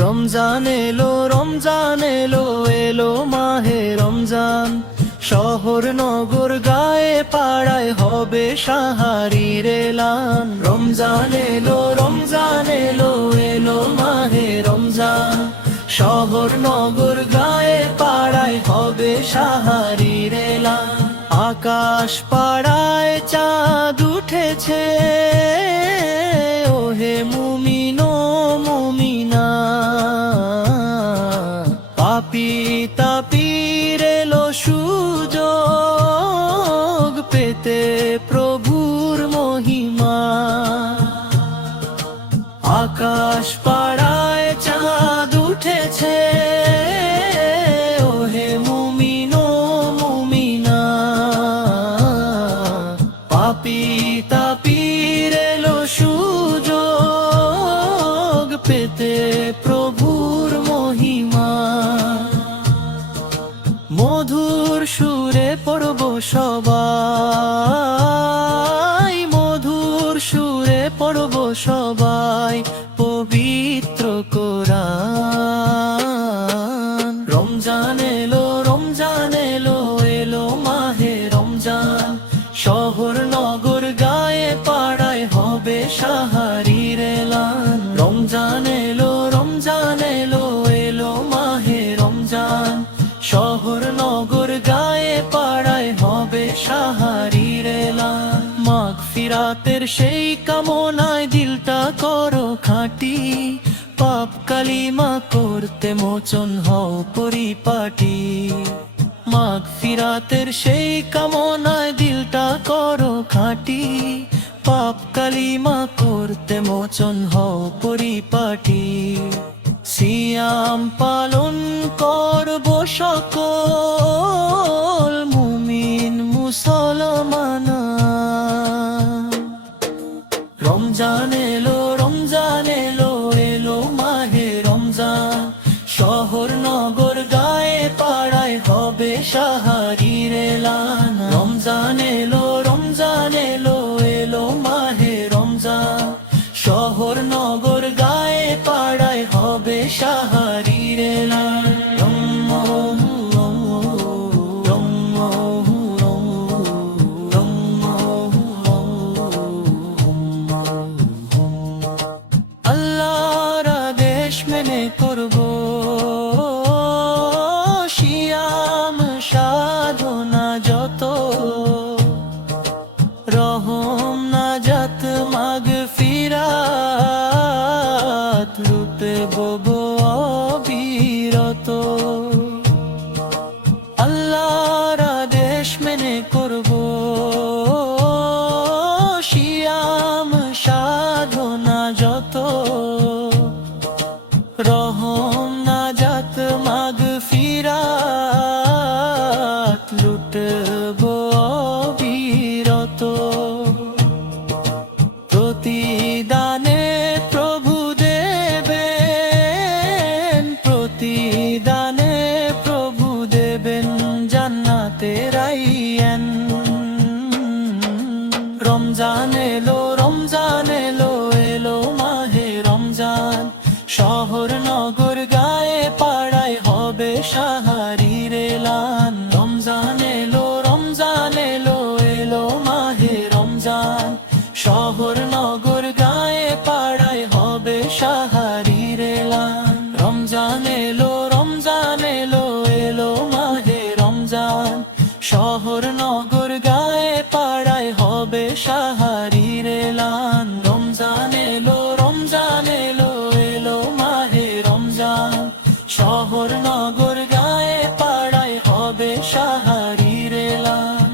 রমজান এলো, রমজান এলো, এলো মাহে রমজান। শহর নগর গায়ে পাড়ায় হবে সাহারির এলান। রমজান এলো, রমজান এলো, এলো মাহে রমজান। শহর নগর গায়ে পাড়ায় হবে সাহারির এলান। আকাশ পাড়ায় চাঁদ উঠেছে, ওহে মুমিন ও মুমিনা। পাপী তাপীর এলো সুযোগ পেতে প্রভুর মহিমা। আকাশ পাড়ায় চাঁদ উঠেছে, ওহে মুমিন ও মুমিনা। পাপী তাপীর এলো সুযোগ পেতে প্রভুর মহিমা। মধুর সুরে পড়ব সবাই, মধুর সুরে পড়ব সবাই পবিত্র কোরআন। রমজান এলো, রমজান এলো, এলো মাহে রমজান। শহর নগর গায়ে পাড়ায় হবে সাহারির এলান। রমজান এলো, রমজান এলো, এলো মাহে রমজান। শহর নগর গায়ে পাড়ায় হবে সাহারির এলান। মাগফিরাতের সেই কামনায় দিলটা করো খাঁটি, পাপ কালিমা করতে মোচন হও পরিপাটি। মাগফিরাতের সেই কামনায় দিলটা করো খাঁটি, পাপ কালিমা করতে মোচন হও পরিপাটি। সিয়াম পালন করব সকল মুমিন মুসলমান। রমজান এলো, রমজান এলো, এলো মাহে রমজান। শহর নগর গায়ে পাড়ায় হবে সাহারির এলান। রমজান এলো, রমজান এলো, এলো মাহে রমজান। শহর নগর গায়ে পাড়ায় হবে সাহারির এলান। আল্লাহর আদেশ মেনে করব সিয়াম সাধনা যত। রহম নাজাত মাগফিরাত লুটব অবিরত। আল্লাহর আদেশ মেনে করব সিয়াম সাধনা যত। রহম নাজাত মাগফিরাত লুটব অবিরত। প্রতিদানে প্রভু দেবেন, প্রতিদানে প্রভু দেবেন জান্নাতের আইন। রমজান এলো, রমজান এলো, এলো মাহে রমজান। শহর নগর গায়ে পাড়ায় হবে সাহারির এলান। রমজান এলো, রমজান এলো, এলো মাহে রমজান। শহর নগর গায়ে পাড়ায় হবে সাহারির এলান। রমজান এলো, রমজান এলো, এলো মাহে রমজান। শহর নগর গায়ে পাড়ায় হবে সাহারির এলান। রমজান এলো, রমজান এলো, এলো মাহে রমজান। শহর নগর গায়ে পাড়ায় হবে সাহারির এলান।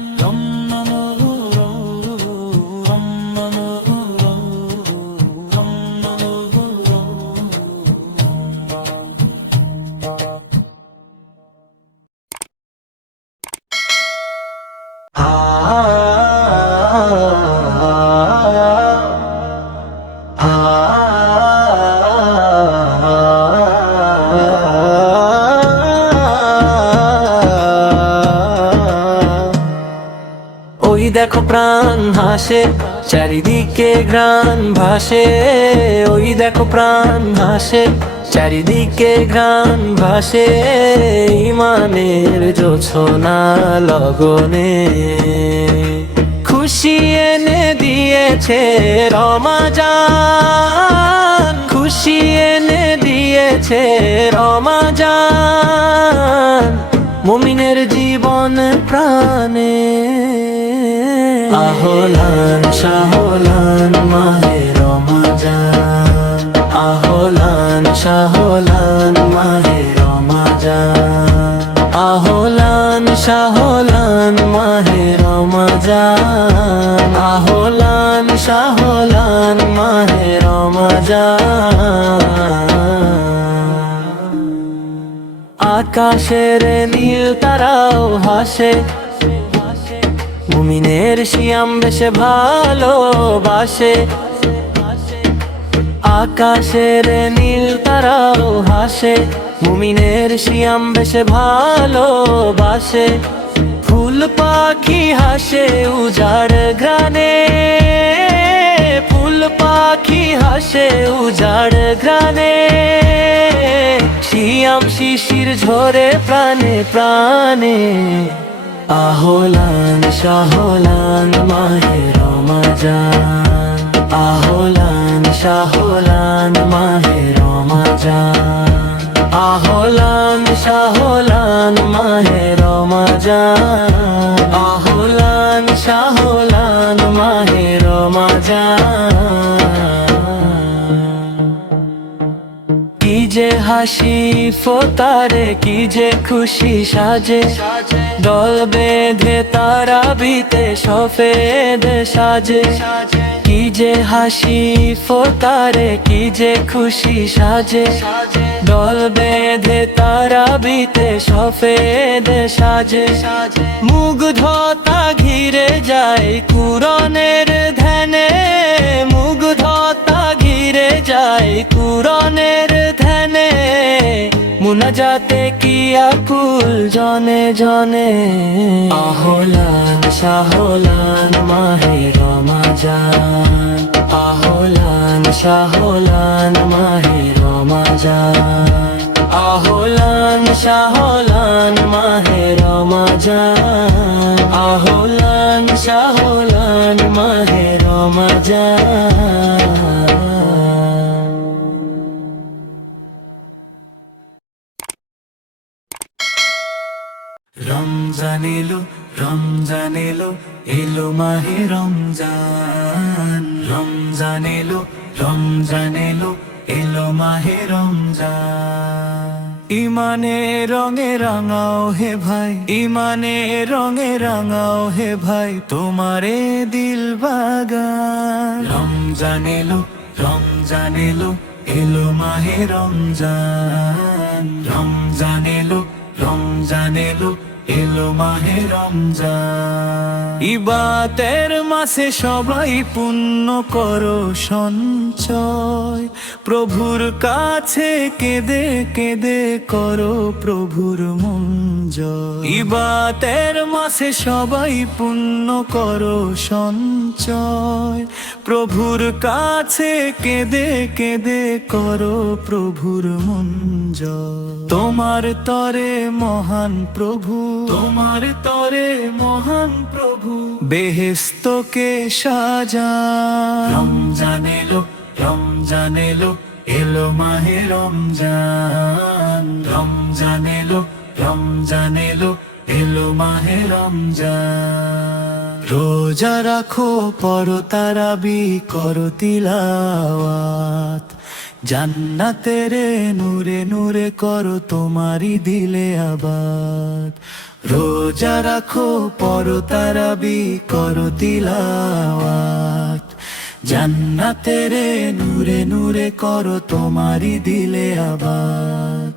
দেখো প্রাণ হাসে, চারিদিকে ঘ্রাণ ভাসে। ওই দেখো প্রাণ হাসে, চারিদিকে ঘ্রাণ ভাসে। ইমানের জোছনা লগনে খুশি এনে দিয়েছে রমাজান, খুশি এনে দিয়েছে রমাজান মুমিনের জীবন প্রাণে। আহলান শাহলান মাহে রমাজান, আহলান শাহলান মাহে রমাজান, আহলান শাহলান মাহে রমাজান, আহলান শাহলান মাহে রমাজান। আকাশের নীল তারাও হাসে, মুমিনের শিয়াম বেশে ভালোবাসে। আকাশের নীল তারাও হাসে, মুমিনের শিয়াম বেশে ভালোবাসে। ফুল পাখি হাসে উজাড় ঘ্রাণে, ফুল পাখি হাসে উজাড় ঘ্রাণে। শিয়াম শিশির ঝরে প্রাণে প্রাণে। আহলান শাহলান মাহে রমাজান, আহলান শাহলান মাহে রমাজান, আহলান শাহলান মাহে রমাজান, আহলান শাহলান মাহে রমাজান। কি যে হাসি ফোতারে, কি যে খুশি সাজে, দল বেঁধে তারাবিতে সফেদ সাজে। কি যে হাসি ফোতারে, কি যে খুশি সাজে, দল বেঁধে তারাবিতে সফেদ সাজে। মুগ্ধতা ঘিরে যায় কুরআনের ধ্যানে, মুগ্ধতা ঘিরে যায় কুরআনের ধ্যানে। মুনাজাতে কি আকুল জনে জনে। আহলান শাহলান মাহে রমাজান, আহলান শাহলান মাহে রমাজান, আহলান শাহলান মাহে রমাজান, আহলান শাহলান মাহে রমাজান। রমজান এলো, রমজান এলো, এলো মাহে রমজান। রমজান এলো, রমজান এলো, এলো মাহে রমজান। ইমানে রঙে রাঙাও হে ভাই, ইমানে রঙে রাঙাও হে ভাই তোমারে দিল বাগান। রমজান এলো, রমজান এলো, এলো মাহে রমজান। রমজান এলো, রমজান এলো, এলো মাহে রমজান। ইবাতের মাসে সবাই পুণ্য করো সঞ্চয়, প্রভুর কাছে কেঁদে কেঁদে করো প্রভুর মন জয়। ইবাতের মাসে সবাই পুণ্য করো সঞ্চয়, প্রভুর কাছে কেঁদে কেঁদে করো প্রভুর মন জয়। তোমার তরে মহান প্রভু, তোমার তরে মহান প্রভু বেহেশতকে সাজান। রমজান এলো, রমজান এলো, এলো মাহে রমজান। রমজান এলো, রমজান এলো, এলো মাহে রমজান। রোজা রাখো পড়ো তারাবি করো তিলাওয়াত, জান্নাতের নূরে নূরে করো তোমারি দিলে আবাদ। রোজা রাখো পড়ো তারাবি করো তিলাওয়াত, জান্নাতের নূরে নূরে করো তোমারি দিলে আবাদ।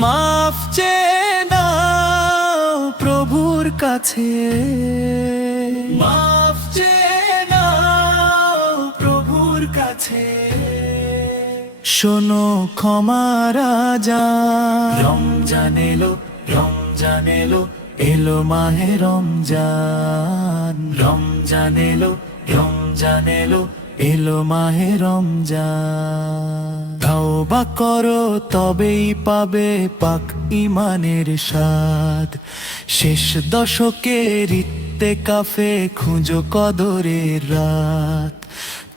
মাফ চেয়ে নাও প্রভুর কাছে, মাফ চেয়ে নাও প্রভুর কাছে, শোনো ক্ষমার আযান। রমজান এলো, রমজান এলো, এলো মাহে রমজান, রমজান এলো, রমজান এলো, এলো মাহে রমজান। তওবা করো তবেই পাবে পাক ইমানের স্বাদ, শেষ দশকের ইত্তেকাফে খুঁজো কদরের রাত।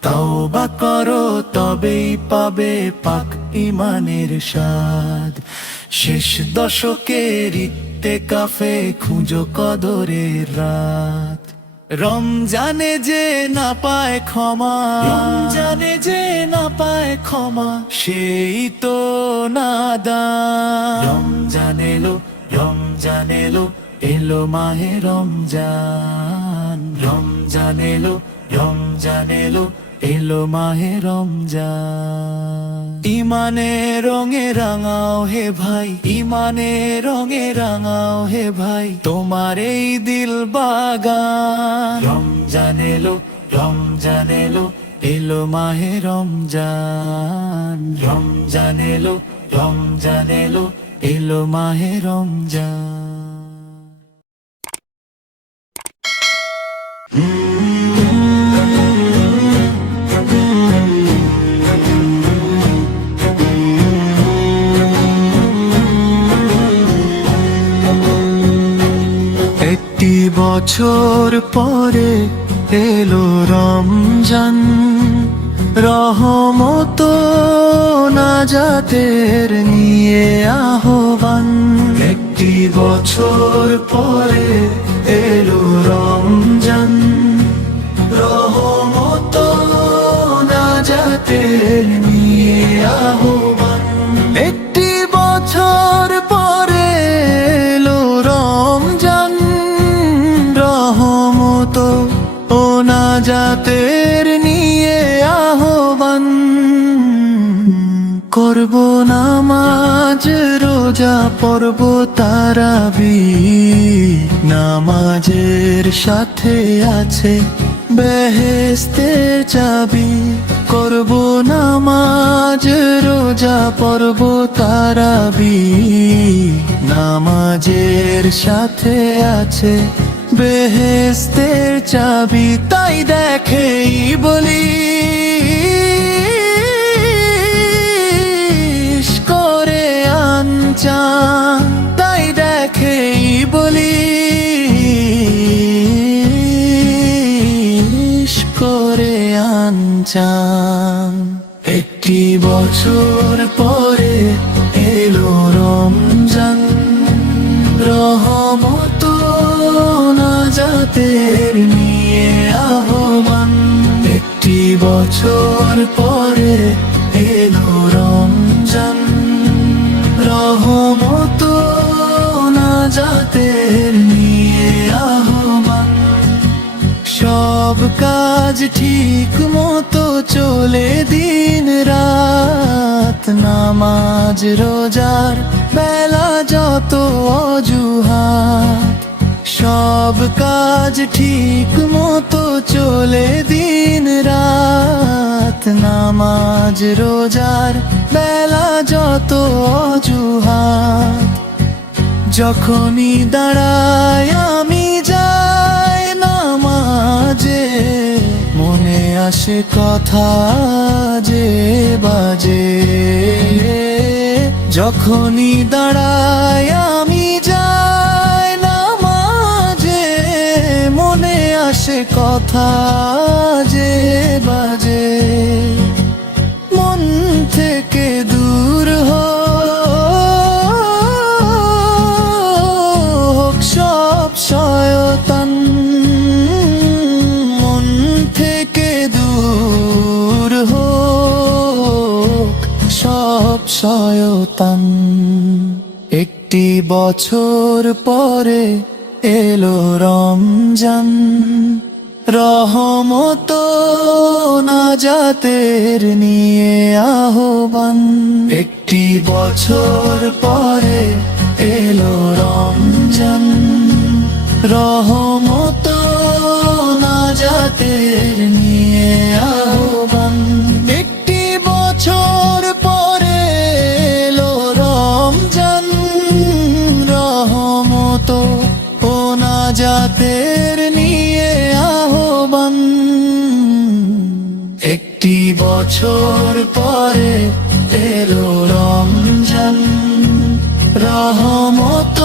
তওবা করো তবেই পাবে পাক ইমানের স্বাদ, শেষ দশকের ইত্তেকাফে খুঁজো কদরের রাত। রমজানে যে না পায় ক্ষমা, রমজানে যে না পায় ক্ষমা, সেই তো নাদান। রমজান এলো, রমজান এলো, এলো মাহে রমজান। রমজান এলো, রমজান এলো, এলো মাহে রমজান। ইমানে রঙে রাঙাও হে ভাই, ইমানে রঙে রাঙাও হে ভাই, তোমার এই দিল বাগান। রমজান এলো, রমজান এলো, এলো মাহে রমজান। রমজান এলো, রমজান এলো, এলো মাহে রমজান। একটি বছর পরে এলো রমজান, রহমত নাজাতের নিয়ে আহ্বান। একটি বছর পরে এলো রমজান, রহমত নাজাতের নিয়ে আহ্বান। একটি বছর পরে এলো রমজান, রহমত ও নাজাতের নিয়ে আহ্বান। করব নামাজ রোজা পড়ব তারাবি, নামাজের সাথে আছে বেহেশতের চাবি। করব নামাজ রোজা পড়ব তারাবি, নামাজের সাথে আছে বেহেশতের চাবি। তাই দেখেই বলি করে আনচান, তাই দেখেই বলি করে আনচান। একটি বছর পরে এলো রমজান, রহমত নাজাতের নিয়ে আহ্বান। একটি বছর পরে এলো রমজান, রহমত নাজাতের নিয়ে আহ্বান। সব কাজ ঠিক মতো চলে দিন রাত, নামাজ রোজার বেলা যত অজুহাত। সব কাজ ঠিক মতো চলে দিন রাত, নামাজ রোজার বেলা যত অজুহাত। যখনই দাঁড়ায় আমি যাই নামাজে, মনে আসে কথা যে বাজে। যখনই দাঁড়ায় আমি যাই নামাজে, মনে আসে কথা যে বাজে। মন থেকে দূর হোক সব শয়তান, মন থেকে দূর হোক সব শয়তান। একটি বছর পরে এলো রমজান, রহমত নাজাতের নিয়ে আহ্বান। একটি বছর পরে এলো রমজান, রহমত নাজাতের নিয়ে আহ্বান। একটি বছর পরে এলো রমজান, রহমত ও নাজাতের নিয়ে আহ্বান। একটি বছর পরে এলো রমজান, রহমত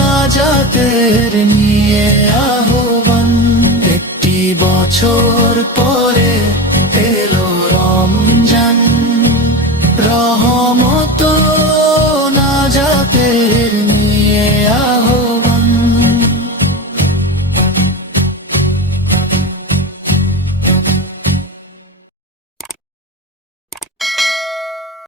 নাজাতের নিয়ে আহ্বান। একটি বছর